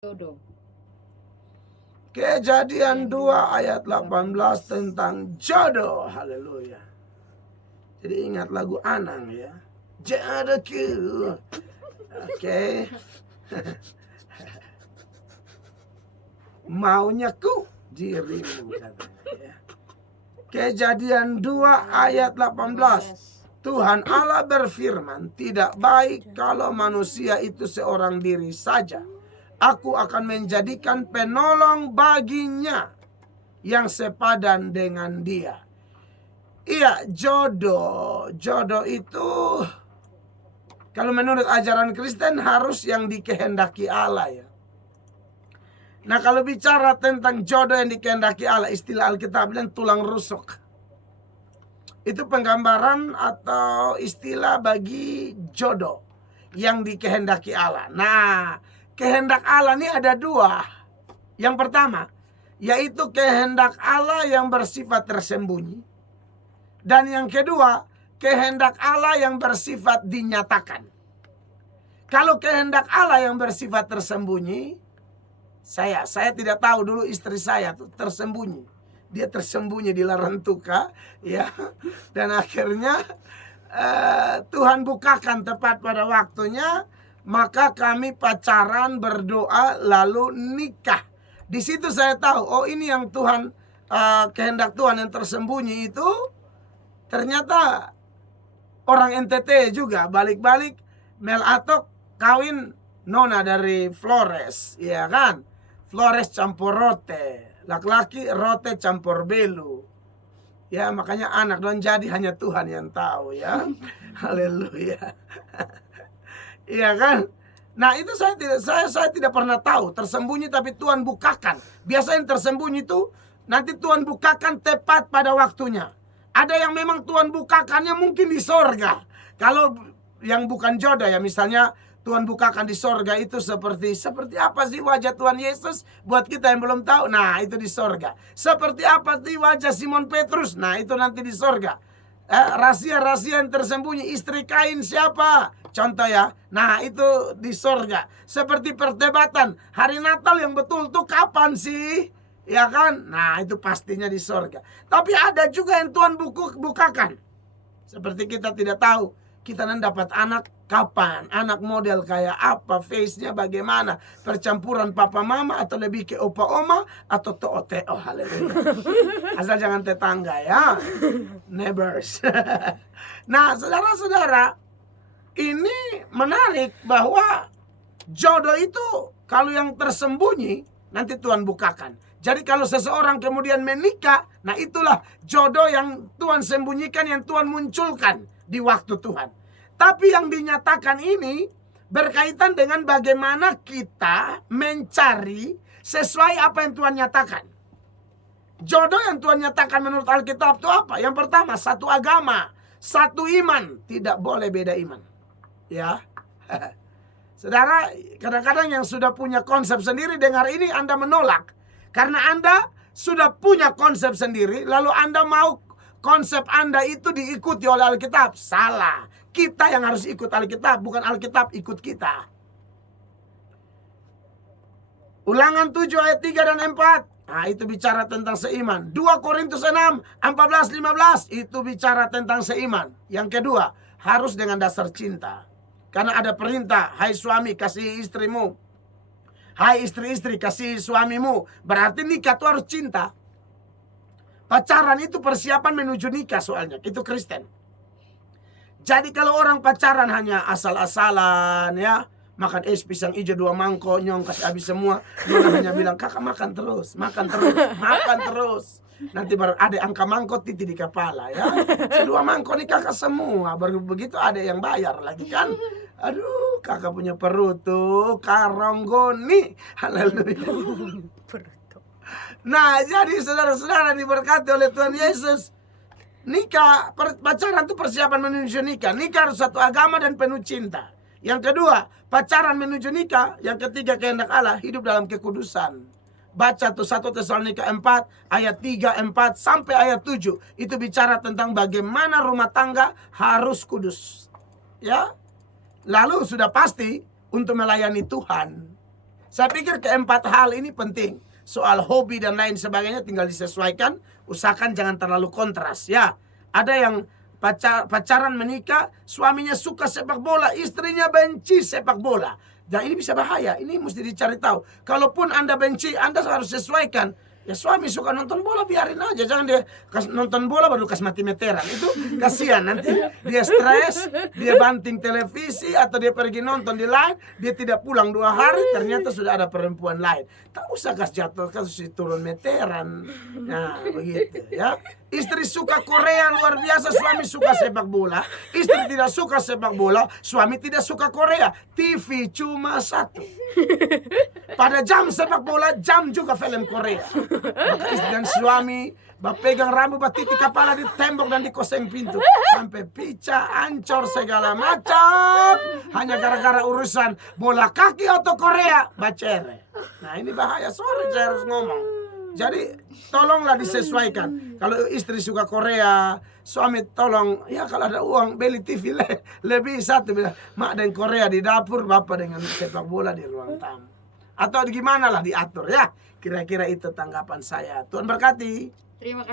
Jodoh. Kejadian 2 ayat 18 tentang jodoh. Haleluya. Jadi ingat lagu Anang ya. Jodohku. Oke. Maunya ku dirimu katanya ya. Kejadian 2 ayat 18. Tuhan Allah berfirman, tidak baik kalau manusia itu seorang diri saja. Aku akan menjadikan penolong baginya yang sepadan dengan dia. Iya, jodoh. Jodoh itu kalau menurut ajaran Kristen harus yang dikehendaki Allah ya. Nah, kalau bicara tentang jodoh yang dikehendaki Allah, istilah Alkitab bilang tulang rusuk. Itu penggambaran atau istilah bagi jodoh yang dikehendaki Allah. Nah, kehendak Allah ini ada dua. Yang pertama, yaitu kehendak Allah yang bersifat tersembunyi. Dan yang kedua, kehendak Allah yang bersifat dinyatakan. Kalau kehendak Allah yang bersifat tersembunyi, saya tidak tahu dulu istri saya tuh tersembunyi. Dia tersembunyi di Larantuka, ya. Dan akhirnya Tuhan bukakan tepat pada waktunya, maka kami pacaran, berdoa, lalu nikah. Di situ saya tahu, oh ini yang Tuhan, kehendak Tuhan yang tersembunyi itu ternyata orang NTT juga. Balik-balik Mel Atok kawin nona dari Flores, ya kan? Flores campur rote, laki-laki rote campur belu. Ya, makanya anak don jadi hanya Tuhan yang tahu ya. Haleluya. Iya kan? Nah, itu saya tidak pernah tahu, tersembunyi tapi Tuhan bukakan. Biasanya yang tersembunyi itu nanti Tuhan bukakan tepat pada waktunya. Ada yang memang Tuhan bukakannya mungkin di sorga. Kalau yang bukan jodoh ya, misalnya Tuhan bukakan di sorga itu seperti apa sih wajah Tuhan Yesus? Buat kita yang belum tahu, nah itu di sorga. Seperti apa sih wajah Simon Petrus? Nah itu nanti di sorga. Rahasia-rahasia yang tersembunyi, istri Kain siapa? Contoh ya, nah itu di sorga. Seperti perdebatan, hari Natal yang betul tuh kapan sih? Ya kan? Nah itu pastinya di sorga. Tapi ada juga yang Tuhan bukakan. Seperti kita tidak tahu, kita nanti dapat anak kapan, anak model kayak apa, face-nya bagaimana, percampuran papa mama atau lebih ke opa oma atau teo. Haleluya. Asal jangan tetangga ya, neighbors. Nah, saudara-saudara, ini menarik bahwa jodoh itu kalau yang tersembunyi nanti Tuhan bukakan. Jadi kalau seseorang kemudian menikah, nah itulah jodoh yang Tuhan sembunyikan, yang Tuhan munculkan di waktu Tuhan. Tapi yang dinyatakan ini berkaitan dengan bagaimana kita mencari sesuai apa yang Tuhan nyatakan. Jodoh yang Tuhan nyatakan menurut Alkitab itu apa? Yang pertama, satu agama, satu iman. Tidak boleh beda iman. Ya. Saudara, kadang-kadang yang sudah punya konsep sendiri dengar ini Anda menolak. Karena Anda sudah punya konsep sendiri, lalu Anda mau konsep Anda itu diikuti oleh Alkitab. Salah. Kita yang harus ikut Alkitab, bukan Alkitab ikut kita. Ulangan 7 ayat 3 dan 4. Nah, itu bicara tentang seiman. 2 Korintus 6, 14, 15. Itu bicara tentang seiman. Yang kedua, harus dengan dasar cinta. Karena ada perintah, hai suami kasih istrimu. Hai istri-istri kasih suamimu. Berarti nikah itu harus cinta. Pacaran itu persiapan menuju nikah soalnya. Itu Kristen. Jadi kalau orang pacaran hanya asal-asalan ya, makan es pisang hijau 2 mangkok, nyong kasih habis semua, nona hanya bilang kakak makan terus, makan terus. Nanti baru ada angka mangkok titik di kepala ya. 2 mangkok nih kakak semua, baru begitu ada yang bayar lagi kan. Aduh, kakak punya perut tuh, karonggoni. Haleluya. Nah, jadi saudara-saudara diberkati oleh Tuhan Yesus. Nikah, pacaran itu persiapan menuju nikah. Nikah harus satu agama dan penuh cinta. Yang kedua, pacaran menuju nikah. Yang ketiga, kehendak Allah, hidup dalam kekudusan. Baca tuh 1 Tesalonika 4 ayat 3, 4 sampai ayat 7. Itu bicara tentang bagaimana rumah tangga harus kudus. Ya. Lalu sudah pasti untuk melayani Tuhan. Saya pikir keempat hal ini penting. Soal hobi dan lain sebagainya tinggal disesuaikan. Usahakan jangan terlalu kontras ya. Ada yang pacaran menikah, suaminya suka sepak bola, istrinya benci sepak bola. Dan ini bisa bahaya. Ini mesti dicari tahu. Kalaupun Anda benci, Anda harus sesuaikan. Ya suami suka nonton bola, biarin aja. Jangan dia nonton bola baru kasih mati meteran. Itu kasihan, nanti dia stres, dia banting televisi, atau dia pergi nonton di lain, dia tidak pulang 2 hari, ternyata sudah ada perempuan lain. Tak usah kasih jatuh, kasih turun meteran. Nah begitu ya. Istri suka Korea luar biasa, suami suka sepak bola. Istri tidak suka sepak bola, suami tidak suka Korea. TV cuma 1. Pada jam sepak bola, jam juga film Korea. Maka istri dan suami pegang rambut, batiti kepala di tembok dan di koseng pintu. Sampai pica, ancor segala macam. Hanya gara-gara urusan bola kaki atau Korea. Bacere. Nah ini bahaya, sorry saya harus ngomong. Jadi tolonglah disesuaikan. Kalau istri suka Korea, suami tolong ya kalau ada uang beli TV lebih satu. Mak dan Korea di dapur, bapak dengan sepak bola di ruang tamu. Atau gimana lah diatur ya. Kira-kira itu tanggapan saya. Tuhan berkati. Terima kasih.